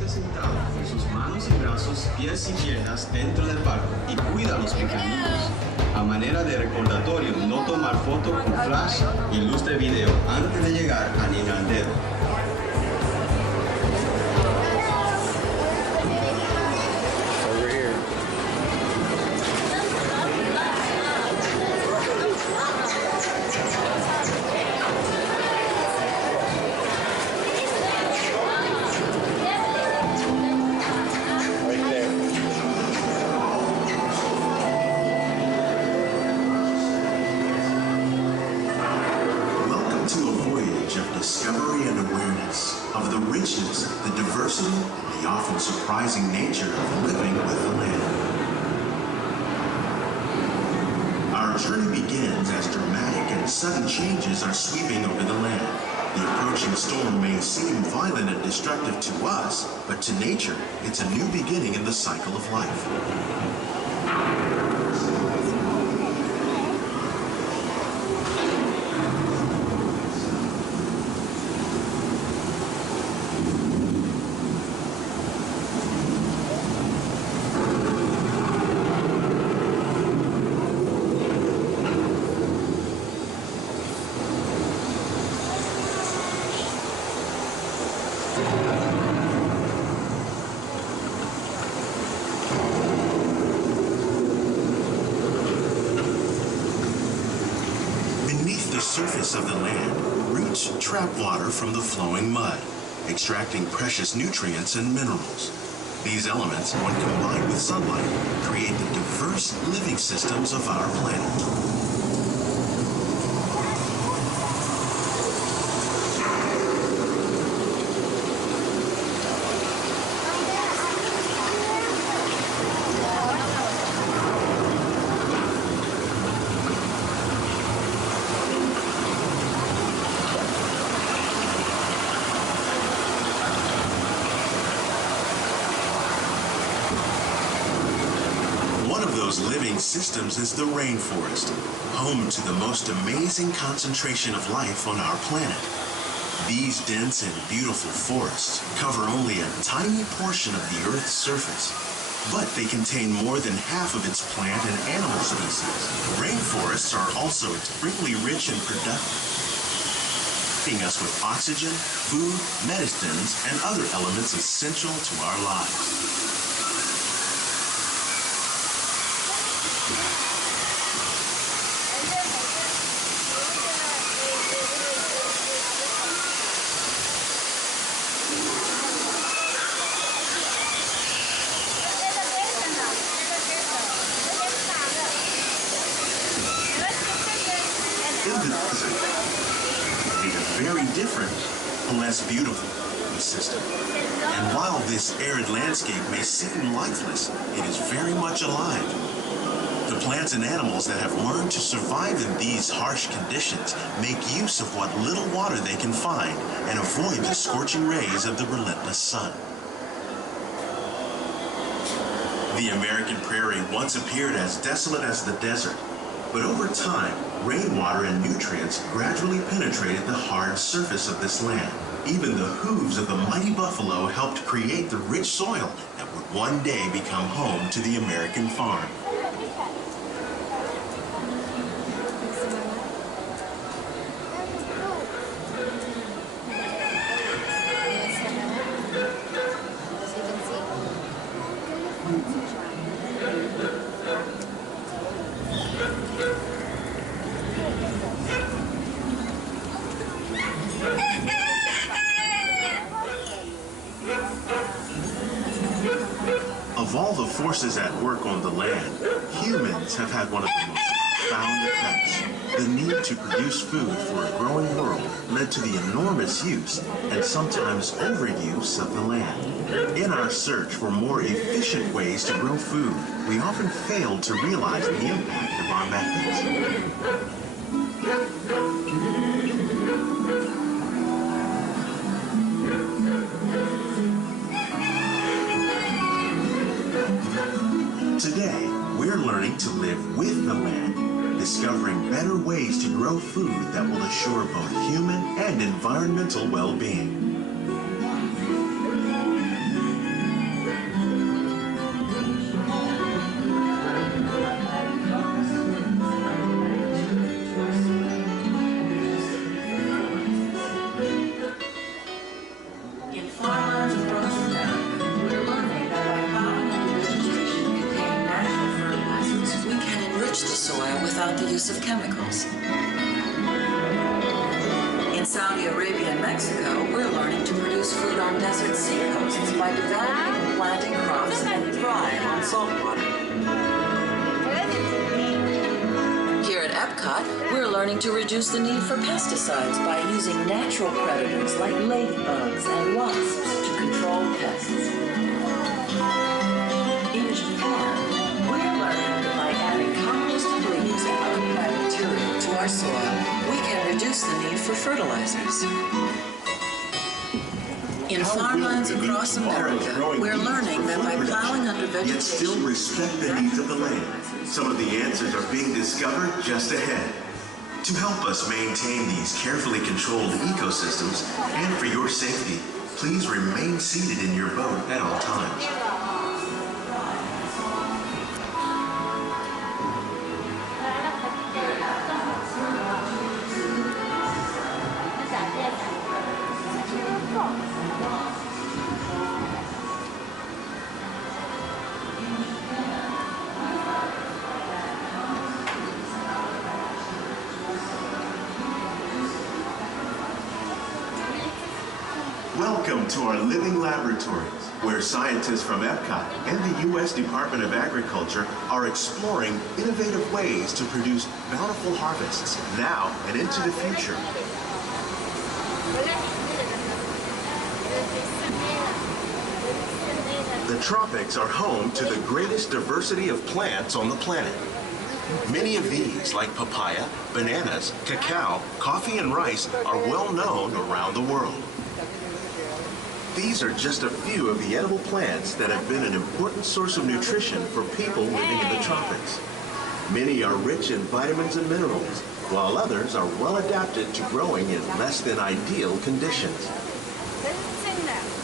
permanezca sentado con sus manos y brazos, pies y piernas dentro del barco y cuida a los pequeños. A manera de recordatorio, no tomar foto con flash y luz de video antes de llegar al inodero. Discovery and awareness of the richness, the diversity, and the often surprising nature of living with the land. Our journey begins as dramatic and sudden changes are sweeping over the land. The approaching storm may seem violent and destructive to us, but to nature, it's a new beginning in the cycle of life. Surface of the land, roots trap water from the flowing mud, extracting precious nutrients and minerals. These elements, when combined with sunlight, create the diverse living systems of our planet. Living systems is the rainforest, home to the most amazing concentration of life on our planet. These dense and beautiful forests cover only a tiny portion of the Earth's surface, but they contain more than half of its plant and animal species. Rainforests are also extremely rich and productive, providing us with oxygen, food, medicines, and other elements essential to our lives. Very different, less beautiful system. And while this arid landscape may seem lifeless, it is very much alive. The plants and animals that have learned to survive in these harsh conditions make use of what little water they can find and avoid the scorching rays of the relentless sun. The American prairie once appeared as desolate as the desert, but over time, rainwater and nutrients gradually penetrated the hard surface of this land. Even the hooves of the mighty buffalo helped create the rich soil that would one day become home to the American farm. Of all the forces at work on the land, humans have had one of the most profound effects. The need to produce food for a growing world led to the enormous use and sometimes overuse of the land. In our search for more efficient ways to grow food, we often failed to realize the impact of our methods. Today, we're learning to live with the land, discovering better ways to grow food that will assure both human and environmental well-being. enrich the soil without the use of chemicals. In Saudi Arabia and Mexico, we're learning to produce food on desert seacoasts by developing and planting crops that thrive on salt water. Here at Epcot, we're learning to reduce the need for pesticides by using natural predators like ladybugs and wasps to control pests. In Japan, we're learning that by adding composted leaves and other plant material to our soil, we can reduce the need for fertilizers. In farmlands across America, we're learning that by plowing under vegetation, yet still respect the needs of the land. Some of the answers are being discovered just ahead. To help us maintain these carefully controlled ecosystems, and for your safety, please remain seated in your boat at all times. Welcome to our living laboratories, where scientists from Epcot and the U.S. Department of Agriculture are exploring innovative ways to produce bountiful harvests now and into the future. The tropics are home to the greatest diversity of plants on the planet. Many of these, like papaya, bananas, cacao, coffee, and rice, are well known around the world. These are just a few of the edible plants that have been an important source of nutrition for people living in the tropics. Many are rich in vitamins and minerals, while others are well adapted to growing in less than ideal conditions.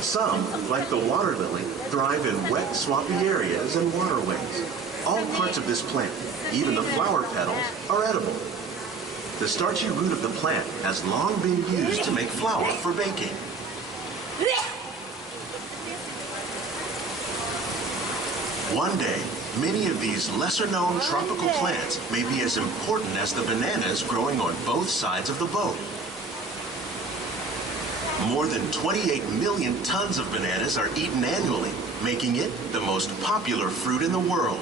Some, like the water lily, thrive in wet, swampy areas and waterways. All parts of this plant, even the flower petals, are edible. The starchy root of the plant has long been used to make flour for baking. One day, many of these lesser-known tropical plants may be as important as the bananas growing on both sides of the boat. More than 28 million tons of bananas are eaten annually, making it the most popular fruit in the world.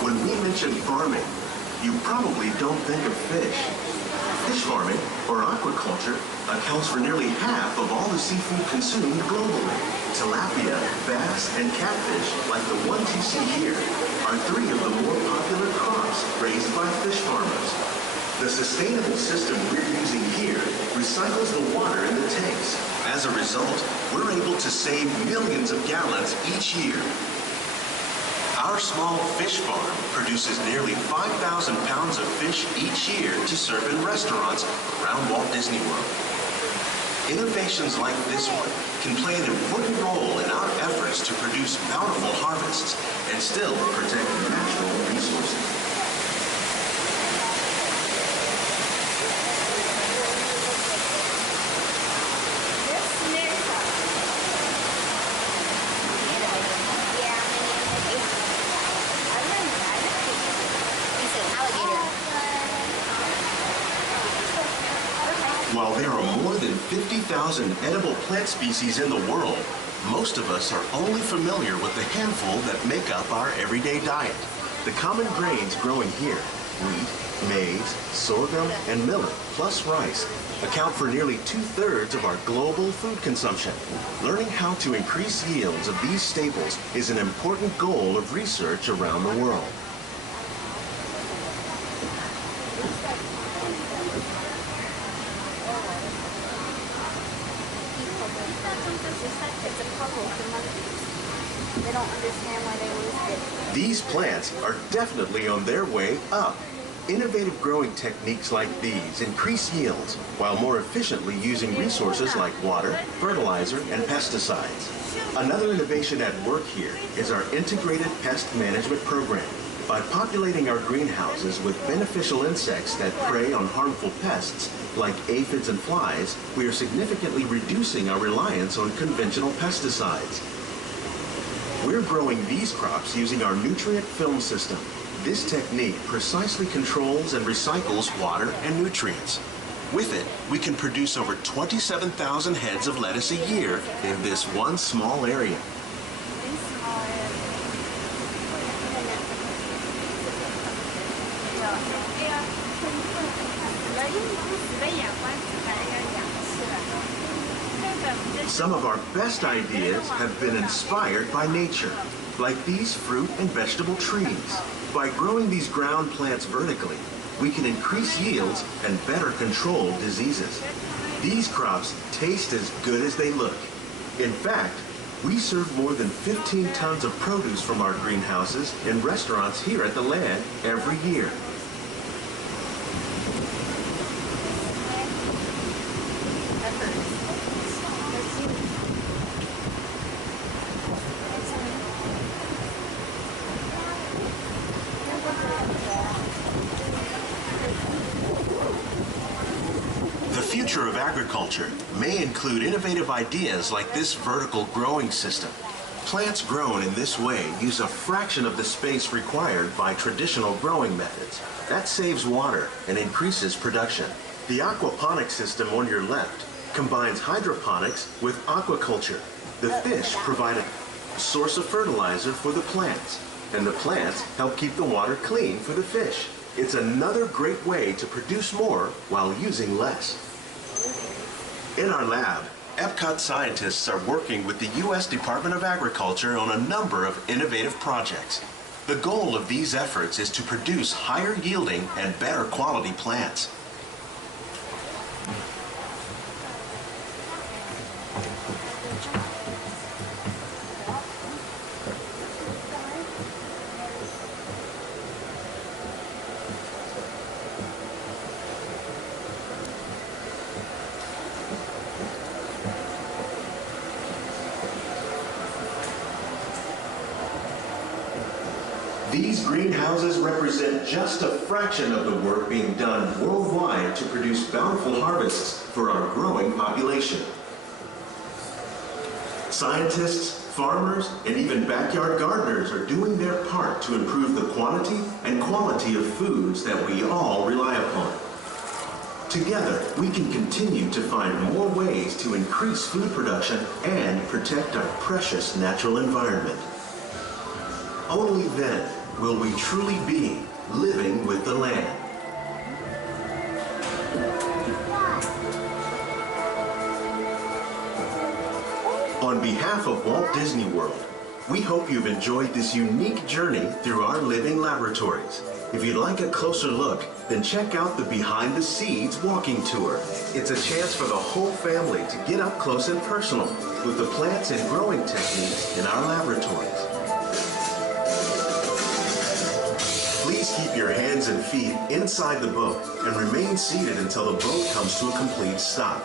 When we mention farming, you probably don't think of fish. Fish farming, or aquaculture, accounts for nearly half of all the seafood consumed globally. Tilapia, bass, and catfish, like the ones you see here, are three of the more popular crops raised by fish farmers. The sustainable system we're using here recycles the water in the tanks. As a result, we're able to save millions of gallons each year. Our small fish farm produces nearly 5,000 pounds of fish each year to serve in restaurants around Walt Disney World. Innovations like this one can play an important role in our efforts to produce bountiful harvests and still protect natural resources. While there are more than 50,000 edible plant species in the world, most of us are only familiar with the handful that make up our everyday diet. The common grains growing here, wheat, maize, sorghum, and millet, plus rice, account for nearly 2/3 of our global food consumption. Learning how to increase yields of these staples is an important goal of research around the world. It's a puzzle for monkeys. They don't understand why they lose it. These plants are definitely on their way up. Innovative growing techniques like these increase yields while more efficiently using resources like water, fertilizer, and pesticides. Another innovation at work here is our integrated pest management program. By populating our greenhouses with beneficial insects that prey on harmful pests like aphids and flies, we are significantly reducing our reliance on conventional pesticides. We're growing these crops using our nutrient film system. This technique precisely controls and recycles water and nutrients. With it, we can produce over 27,000 heads of lettuce a year in this one small area. Some of our best ideas have been inspired by nature, like these fruit and vegetable trees. By growing these ground plants vertically, we can increase yields and better control diseases. These crops taste as good as they look. In fact, we serve more than 15 tons of produce from our greenhouses in restaurants here at the Land every year. The future of agriculture may include innovative ideas like this vertical growing system. Plants grown in this way use a fraction of the space required by traditional growing methods. That saves water and increases production. The aquaponics system on your left combines hydroponics with aquaculture. The fish provide a source of fertilizer for the plants, and the plants help keep the water clean for the fish. It's another great way to produce more while using less. In our lab, Epcot scientists are working with the U.S. Department of Agriculture on a number of innovative projects. The goal of these efforts is to produce higher yielding and better quality plants. These greenhouses represent just a fraction of the work being done worldwide to produce bountiful harvests for our growing population. Scientists, farmers, and even backyard gardeners are doing their part to improve the quantity and quality of foods that we all rely upon. Together, we can continue to find more ways to increase food production and protect our precious natural environment. Only then will we truly be living with the land. On behalf of Walt Disney World, we hope you've enjoyed this unique journey through our living laboratories. If you'd like a closer look, then check out the Behind the Seeds walking tour. It's a chance for the whole family to get up close and personal with the plants and growing techniques in our laboratories. Please keep your hands and feet inside the boat and remain seated until the boat comes to a complete stop.